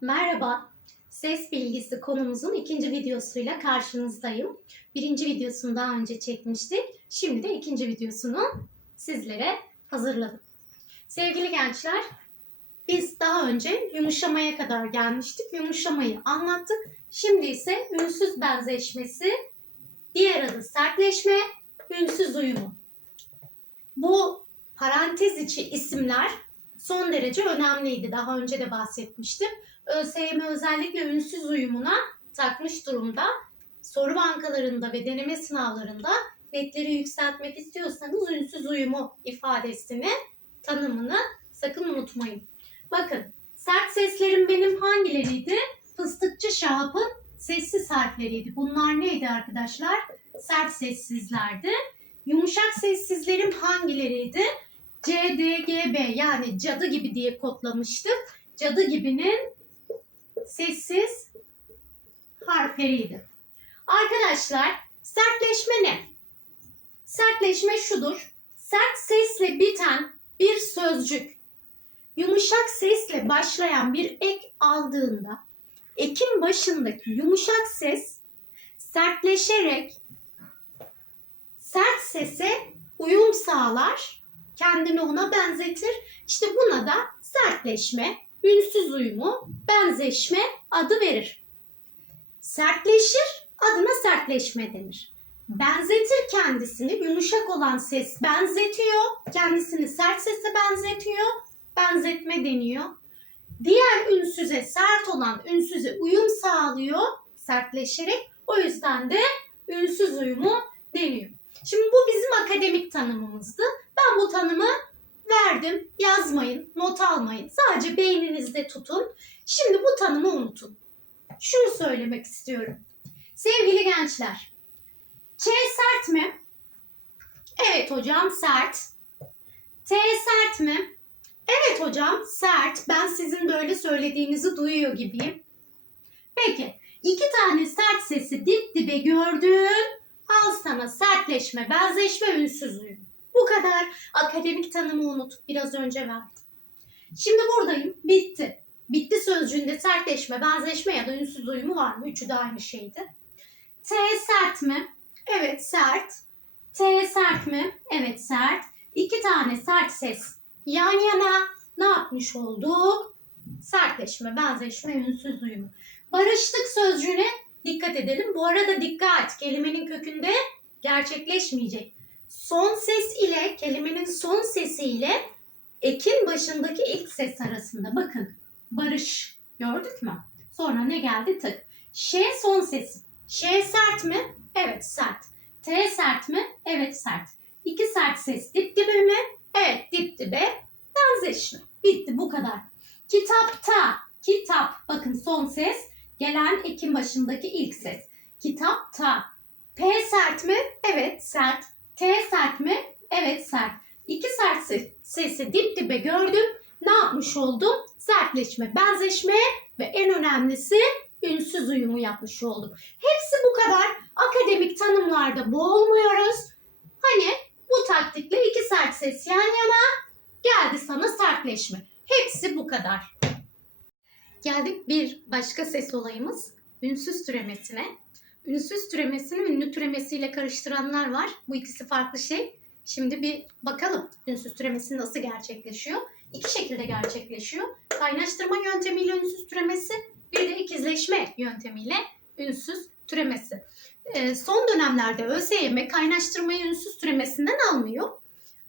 Merhaba, ses bilgisi konumuzun ikinci videosuyla karşınızdayım. Birinci videosunu daha önce çekmiştik. Şimdi de ikinci videosunu sizlere hazırladım. Sevgili gençler, biz daha önce yumuşamaya kadar gelmiştik. Yumuşamayı anlattık. Şimdi ise ünsüz benzeşmesi, diğer adı sertleşme, ünsüz uyumu. Bu parantez içi isimler son derece önemliydi. Daha önce de bahsetmiştim. ÖSYM özellikle ünsüz uyumuna takmış durumda. Soru bankalarında ve deneme sınavlarında netleri yükseltmek istiyorsanız ünsüz uyumu ifadesini, tanımını sakın unutmayın. Bakın, sert seslerim benim hangileriydi? Fıstıkçı şahapın sessiz harfleriydi. Bunlar neydi arkadaşlar? Sert sessizlerdi. Yumuşak sessizlerim hangileriydi? C, D, G, B yani cadı gibi diye kodlamıştık. Cadı gibinin sessiz harfleriydi. Arkadaşlar sertleşme ne? Sertleşme şudur. Sert sesle biten bir sözcük yumuşak sesle başlayan bir ek aldığında ekin başındaki yumuşak ses sertleşerek sert sese uyum sağlar, kendini ona benzetir. İşte buna da sertleşme, ünsüz uyumu, benzeşme adı verir. Sertleşir, adına sertleşme denir. Benzetir kendisini, yumuşak olan ses benzetiyor, kendisini sert sese benzetiyor, benzetme deniyor. Diğer ünsüze sert olan ünsüze uyum sağlıyor, sertleşerek. O yüzden de ünsüz uyumu deniyor. Şimdi bu bizim akademik tanımımızdı. Ben bu tanımı verdim. Yazmayın, not almayın. Sadece beyninizde tutun. Şimdi bu tanımı unutun. Şunu söylemek istiyorum. Sevgili gençler, Ç sert mi? Evet hocam sert. T sert mi? Evet hocam sert. Ben sizin böyle söylediğinizi duyuyor gibiyim. Peki iki tane sert sesi dip dibe gördün. Al sana sertleşme, benzeşme, ünsüzlüğü. Bu kadar akademik tanımı unut. Biraz önce verdim. Şimdi buradayım. Bitti. Bitti sözcüğünde sertleşme, benzeşme ya da ünsüz uyumu var mı? Üçü de aynı şeydi. T sert mi? Evet sert. T sert mi? Evet sert. İki tane sert ses yan yana ne yapmış olduk? Sertleşme, benzeşme, ünsüz uyumu. Barıştık sözcüğüne dikkat edelim. Bu arada dikkat kelimenin kökünde gerçekleşmeyecek. Son ses ile kelimenin son sesi ile ekin başındaki ilk ses arasında bakın barış gördük mü? Sonra ne geldi tık. Ş son sesi. Ş sert mi? Evet sert. T sert mi? Evet sert. İki sert ses dip dibe mi? Evet dip dibe benzeşme. Bitti bu kadar. Kitapta, kitap bakın son ses gelen ekin başındaki ilk ses. Kitapta. P sert mi? Evet sert. T sert mi? Evet sert. İki sert ses, sesi dip dibe gördüm. Ne yapmış oldum? Sertleşme, benzeşme ve en önemlisi ünsüz uyumu yapmış oldum. Hepsi bu kadar. Akademik tanımlarda boğulmuyoruz. Hani bu taktikle iki sert ses yan yana geldi sana sertleşme. Hepsi bu kadar. Geldik bir başka ses olayımız. Ünsüz türemesine. Ünsüz türemesini ünlü türemesiyle karıştıranlar var. Bu ikisi farklı şey. Şimdi bir bakalım ünsüz türemesi nasıl gerçekleşiyor. İki şekilde gerçekleşiyor. Kaynaştırma yöntemiyle ünsüz türemesi, bir de ikizleşme yöntemiyle ünsüz türemesi. Ee, son dönemlerde ÖSYM kaynaştırmayı ünsüz türemesinden almıyor.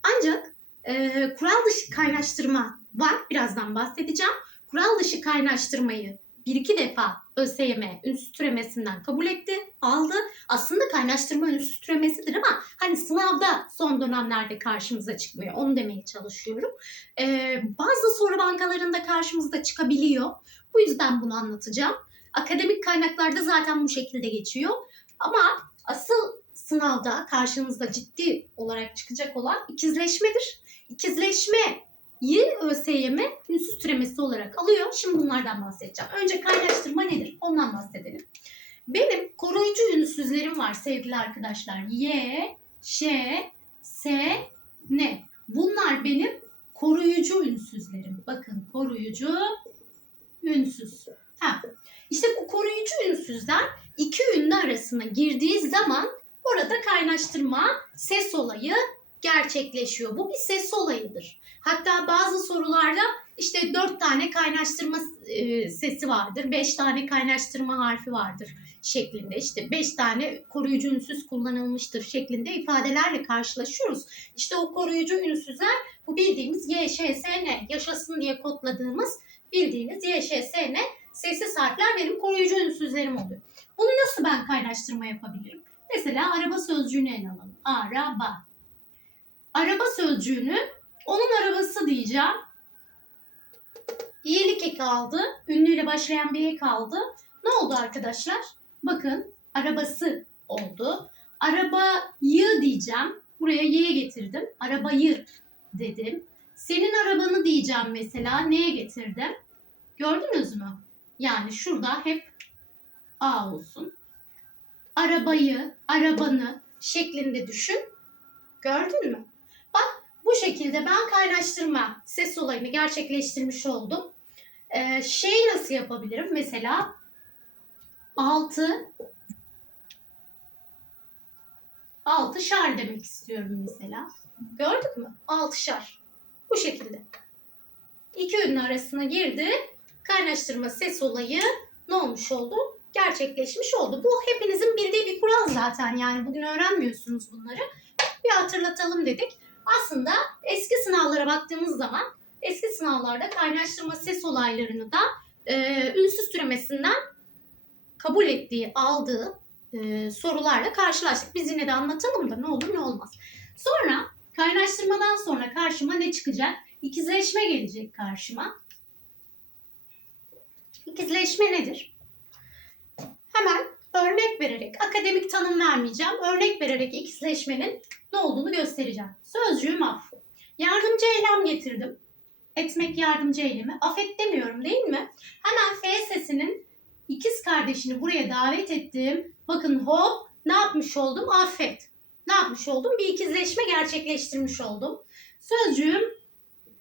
Ancak e, kural dışı kaynaştırma var. Birazdan bahsedeceğim. Kural dışı kaynaştırmayı bir iki defa ÖSYM ünsüz türemesinden kabul etti, aldı. Aslında kaynaştırma ünsüz türemesidir ama hani sınavda son dönemlerde karşımıza çıkmıyor. Onu demeye çalışıyorum. Ee, bazı soru bankalarında karşımıza çıkabiliyor. Bu yüzden bunu anlatacağım. Akademik kaynaklarda zaten bu şekilde geçiyor. Ama asıl sınavda karşınızda ciddi olarak çıkacak olan ikizleşmedir. İkizleşmeyi ÖSYM ünsüz türemesi olarak alıyor. Şimdi bunlardan bahsedeceğim. Önce kaynaştırma nedir? Ondan bahsedelim. Benim koruyucu ünsüzlerim var sevgili arkadaşlar. Y, Ş, S, N. Bunlar benim koruyucu ünsüzlerim. Bakın koruyucu ünsüz. Ha. İşte bu koruyucu ünsüzler iki ünlü arasına girdiği zaman orada kaynaştırma ses olayı gerçekleşiyor. Bu bir ses olayıdır. Hatta bazı sorularda işte dört tane kaynaştırma e, sesi vardır, beş tane kaynaştırma harfi vardır şeklinde işte beş tane koruyucu ünsüz kullanılmıştır şeklinde ifadelerle karşılaşıyoruz. İşte o koruyucu ünsüzler bu bildiğimiz YŞSN yaşasın diye kodladığımız bildiğiniz YŞSN sessiz harfler benim koruyucu ünsüzlerim oluyor. Bunu nasıl ben kaynaştırma yapabilirim? Mesela araba sözcüğünü ele alalım. Araba. Araba sözcüğünü onun arabası diyeceğim. İyilik eki aldı. Ünlüyle başlayan bir ek aldı. Ne oldu arkadaşlar? Bakın arabası oldu. Arabayı diyeceğim. Buraya y'ye getirdim. Arabayı dedim. Senin arabanı diyeceğim mesela. Neye getirdim? Gördünüz mü? Yani şurada hep A olsun. Arabayı, arabanı şeklinde düşün. Gördün mü? Bu şekilde ben kaynaştırma ses olayını gerçekleştirmiş oldum. Ee, şey nasıl yapabilirim? Mesela 6 6 şar demek istiyorum mesela. Gördük mü? 6 şar. Bu şekilde. İki ünlü arasına girdi. Kaynaştırma ses olayı ne olmuş oldu? Gerçekleşmiş oldu. Bu hepinizin bildiği bir kural zaten. Yani bugün öğrenmiyorsunuz bunları. Bir hatırlatalım dedik. Aslında eski sınavlara baktığımız zaman eski sınavlarda kaynaştırma ses olaylarını da e, ünsüz türemesinden kabul ettiği, aldığı e, sorularla karşılaştık. Biz yine de anlatalım da ne olur ne olmaz. Sonra kaynaştırmadan sonra karşıma ne çıkacak? İkizleşme gelecek karşıma. İkizleşme nedir? Hemen örnek vererek, akademik tanım vermeyeceğim. Örnek vererek ikizleşmenin ne olduğunu göstereceğim. Sözcüğüm af. Yardımcı eylem getirdim. Etmek yardımcı eylemi. Afet demiyorum değil mi? Hemen F sesinin ikiz kardeşini buraya davet ettim. Bakın hop ne yapmış oldum? Affet. Ne yapmış oldum? Bir ikizleşme gerçekleştirmiş oldum. Sözcüğüm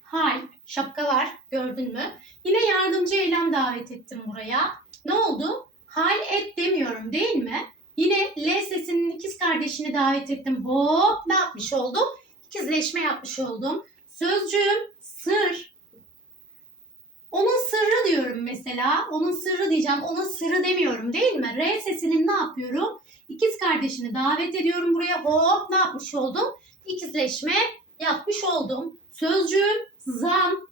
hal, şapka var gördün mü? Yine yardımcı eylem davet ettim buraya. Ne oldu? Hal et demiyorum değil mi? Yine L sesinin ikiz kardeşini davet ettim. Hop ne yapmış oldum? İkizleşme yapmış oldum. Sözcüğüm sır. Onun sırrı diyorum mesela. Onun sırrı diyeceğim. Onun sırrı demiyorum değil mi? R sesinin ne yapıyorum? İkiz kardeşini davet ediyorum buraya. Hop ne yapmış oldum? İkizleşme yapmış oldum. Sözcüğüm zan.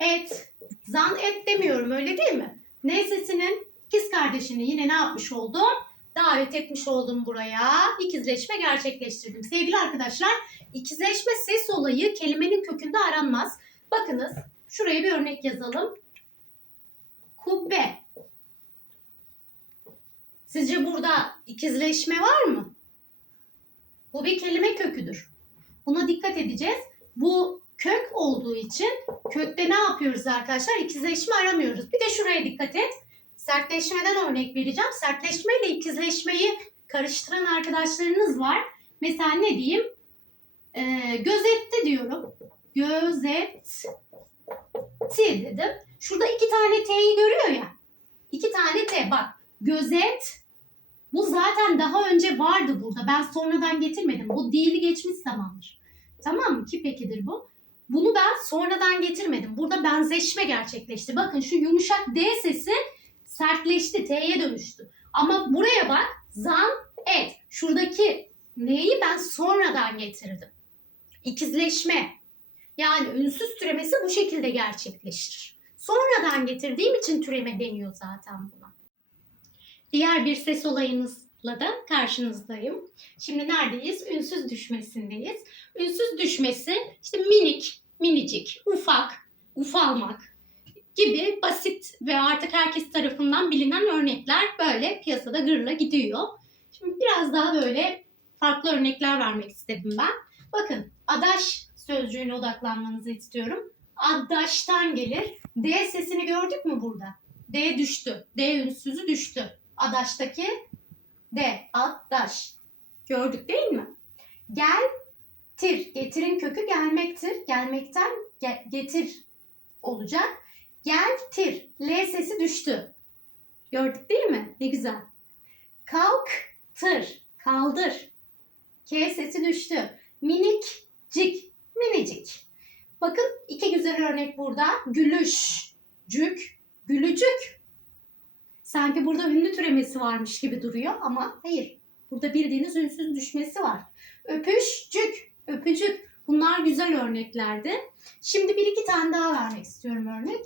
Et. Zan et demiyorum öyle değil mi? N sesinin ikiz kardeşini yine ne yapmış oldum? Davet etmiş oldum buraya. İkizleşme gerçekleştirdim. Sevgili arkadaşlar ikizleşme ses olayı kelimenin kökünde aranmaz. Bakınız şuraya bir örnek yazalım. Kubbe. Sizce burada ikizleşme var mı? Bu bir kelime köküdür. Buna dikkat edeceğiz. Bu kök olduğu için kökte ne yapıyoruz arkadaşlar? İkizleşme aramıyoruz. Bir de şuraya dikkat et. Sertleşmeden örnek vereceğim. Sertleşme ile ikizleşmeyi karıştıran arkadaşlarınız var. Mesela ne diyeyim? Ee, gözetti diyorum. Gözetti dedim. Şurada iki tane T'yi görüyor ya. İki tane T bak. Gözet. Bu zaten daha önce vardı burada. Ben sonradan getirmedim. Bu değili geçmiş zamandır. Tamam mı? Ki pekidir bu. Bunu ben sonradan getirmedim. Burada benzeşme gerçekleşti. Bakın şu yumuşak D sesi sertleşti. T'ye dönüştü. Ama buraya bak. Zan, et. Şuradaki neyi ben sonradan getirdim. İkizleşme. Yani ünsüz türemesi bu şekilde gerçekleşir. Sonradan getirdiğim için türeme deniyor zaten buna. Diğer bir ses olayınızla da karşınızdayım. Şimdi neredeyiz? Ünsüz düşmesindeyiz. Ünsüz düşmesi işte minik, minicik, ufak, ufalmak gibi basit ve artık herkes tarafından bilinen örnekler böyle piyasada gırla gidiyor. Şimdi biraz daha böyle farklı örnekler vermek istedim ben. Bakın adaş sözcüğüne odaklanmanızı istiyorum. Adaştan gelir. D sesini gördük mü burada? D düştü. D ünsüzü düştü. Adaştaki D. Adaş. Gördük değil mi? Geltir. Getirin kökü gelmektir. Gelmekten ge- getir olacak. Geltir. L sesi düştü. Gördük değil mi? Ne güzel. Kalktır. Kaldır. K sesi düştü. Minikcik. Minicik. Bakın iki güzel örnek burada. Gülüş. Cük. Gülücük. Sanki burada ünlü türemesi varmış gibi duruyor ama hayır. Burada bildiğiniz ünsüz düşmesi var. Öpüşcük. Öpücük. Bunlar güzel örneklerdi. Şimdi bir iki tane daha vermek istiyorum örnek.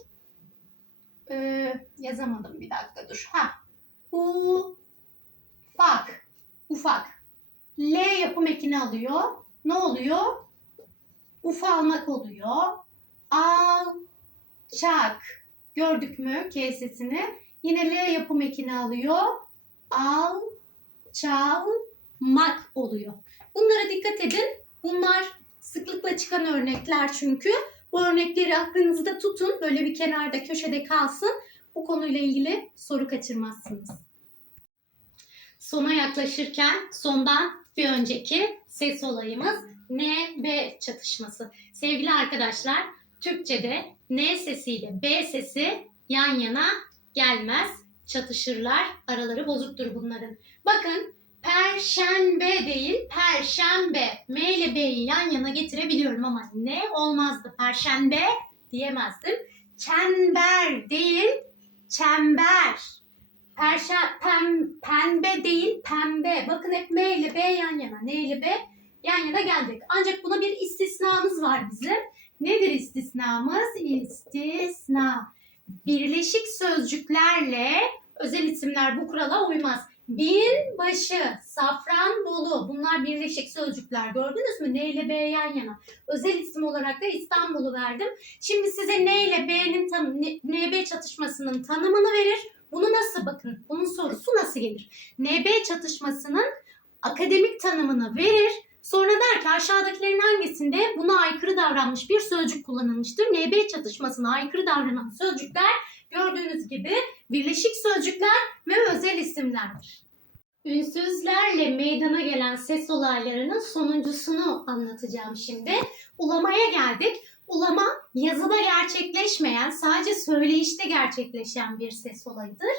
Ee, yazamadım bir dakika dur. Ha. Ufak. Ufak. L yapım ekini alıyor. Ne oluyor? Ufalmak oluyor. Alçak. Gördük mü K sesini? Yine L yapım ekini alıyor. Alçalmak oluyor. Bunlara dikkat edin. Bunlar sıklıkla çıkan örnekler çünkü. Bu örnekleri aklınızda tutun. Böyle bir kenarda köşede kalsın. Bu konuyla ilgili soru kaçırmazsınız. Sona yaklaşırken sondan bir önceki ses olayımız N-B çatışması. Sevgili arkadaşlar, Türkçe'de N sesiyle B sesi yan yana gelmez. Çatışırlar. Araları bozuktur bunların. Bakın Perşembe değil, perşembe. M ile B'yi yan yana getirebiliyorum ama ne olmazdı? Perşembe diyemezdim. Çember değil, çember. Perşe, pem, pembe değil, pembe. Bakın hep M ile B yan yana, N ile B yan yana geldik. Ancak buna bir istisnamız var bizim. Nedir istisnamız? İstisna. Birleşik sözcüklerle özel isimler bu kurala uymaz. Binbaşı, Safranbolu bunlar birleşik sözcükler gördünüz mü? N ile B yan yana. Özel isim olarak da İstanbul'u verdim. Şimdi size N ile B'nin tanı, NB çatışmasının tanımını verir. Bunu nasıl bakın? Bunun sorusu nasıl gelir? NB çatışmasının akademik tanımını verir. Sonra der ki aşağıdakilerin hangisinde buna aykırı davranmış bir sözcük kullanılmıştır? NB çatışmasına aykırı davranan sözcükler gördüğünüz gibi birleşik sözcükler ve özel isimlerdir. Ünsüzlerle meydana gelen ses olaylarının sonuncusunu anlatacağım şimdi. Ulamaya geldik. Ulama yazıda gerçekleşmeyen, sadece söyleyişte gerçekleşen bir ses olayıdır.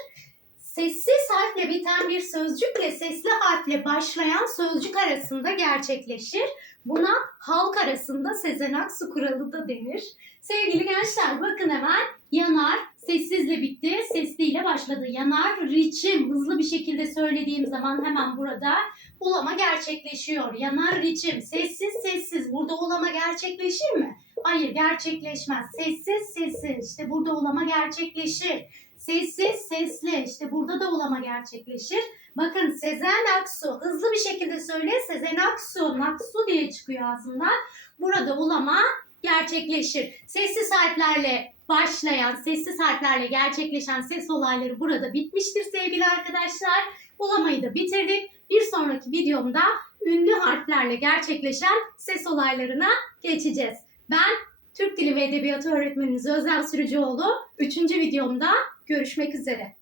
Sessiz harfle biten bir sözcükle sesli harfle başlayan sözcük arasında gerçekleşir. Buna halk arasında Sezen Aksu kuralı da denir. Sevgili gençler bakın hemen yanar, sessizle bitti, sesliyle başladı. Yanar, riçim hızlı bir şekilde söylediğim zaman hemen burada ulama gerçekleşiyor. Yanar, riçim sessiz sessiz burada ulama gerçekleşir mi? Hayır gerçekleşmez. Sessiz sessiz işte burada ulama gerçekleşir. Sessiz sesli işte burada da ulama gerçekleşir. Bakın Sezen Aksu hızlı bir şekilde söyle Sezen Aksu Naksu diye çıkıyor ağzından. Burada ulama gerçekleşir. Sessiz harflerle başlayan, sessiz harflerle gerçekleşen ses olayları burada bitmiştir sevgili arkadaşlar. Ulamayı da bitirdik. Bir sonraki videomda ünlü harflerle gerçekleşen ses olaylarına geçeceğiz. Ben Türk Dili ve Edebiyatı öğretmeniniz Özlem Sürücüoğlu. Üçüncü videomda görüşmek üzere.